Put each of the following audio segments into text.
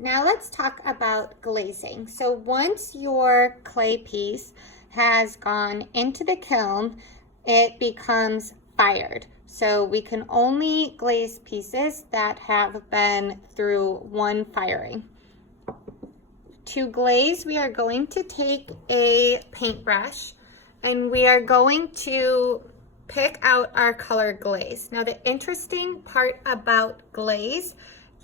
Now let's talk about glazing. So once your clay piece has gone into the kiln, it becomes fired. So we can only glaze pieces that have been through one firing. To glaze, we are going to take a paintbrush and we are going to pick out our color glaze. Now the interesting part about glaze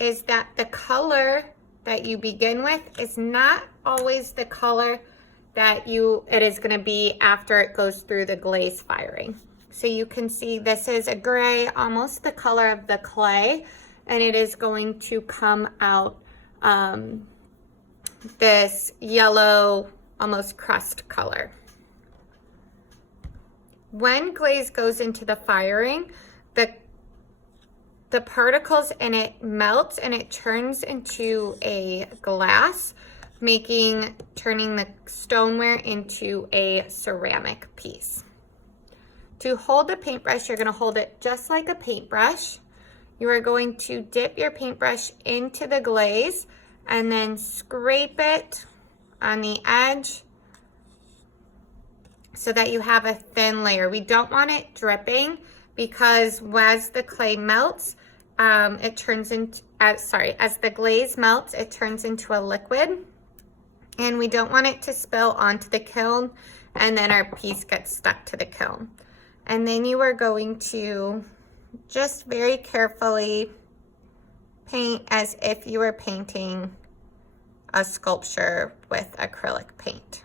is that the color that you begin with is not always the color that it is going to be after it goes through the glaze firing. So you can see this is a gray, almost the color of the clay, and it is going to come out this yellow, almost crust color. When glaze goes into the firing, the particles in it melt and it turns into a glass, turning the stoneware into a ceramic piece. To hold the paintbrush, you're going to hold it just like a paintbrush. You are going to dip your paintbrush into the glaze and then scrape it on the edge so that you have a thin layer. We don't want it dripping because as the clay melts, as the glaze melts, it turns into a liquid, and we don't want it to spill onto the kiln and then our piece gets stuck to the kiln. And then you are going to just very carefully paint as if you were painting a sculpture with acrylic paint.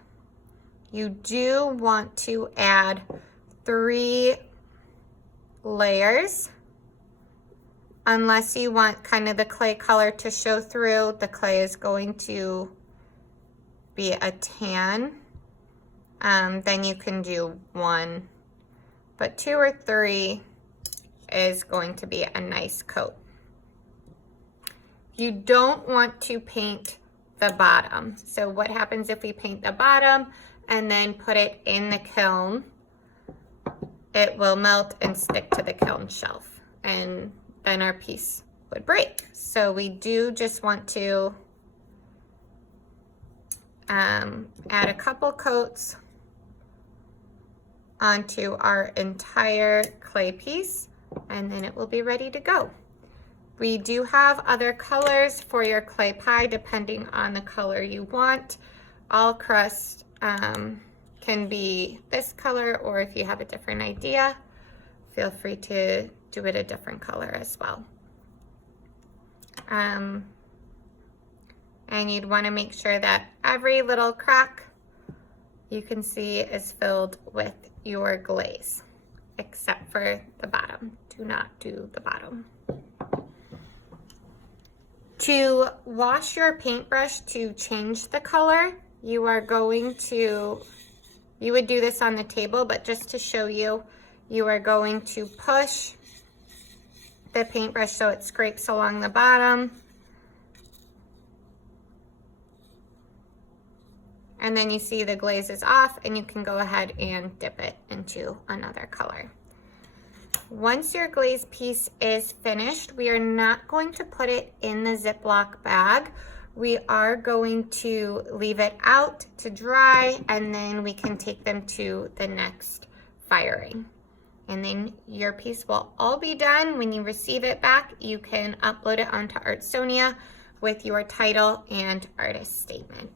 You do want to add 3 layers unless you want kind of the clay color to show through. The clay is going to be a tan. Then you can do 1, but 2 or 3 is going to be a nice coat. You don't want to paint the bottom. So what happens if we paint the bottom and then put it in the kiln? It will melt and stick to the kiln shelf, and then our piece would break. So we do just want to add a couple coats onto our entire clay piece, and then it will be ready to go. We do have other colors for your clay pie depending on the color you want. All crust can be this color, or if you have a different idea, feel free to do it a different color as well. And you'd want to make sure that every little crack you can see is filled with your glaze, except for the bottom. Do not do the bottom. To wash your paintbrush to change the color, you would do this on the table, but just to show you, you are going to push the paintbrush so it scrapes along the bottom. And then you see the glaze is off, and you can go ahead and dip it into another color. Once your glaze piece is finished, we are not going to put it in the Ziploc bag. We are going to leave it out to dry, and then we can take them to the next firing. And then your piece will all be done. When you receive it back, you can upload it onto Artsonia with your title and artist statement.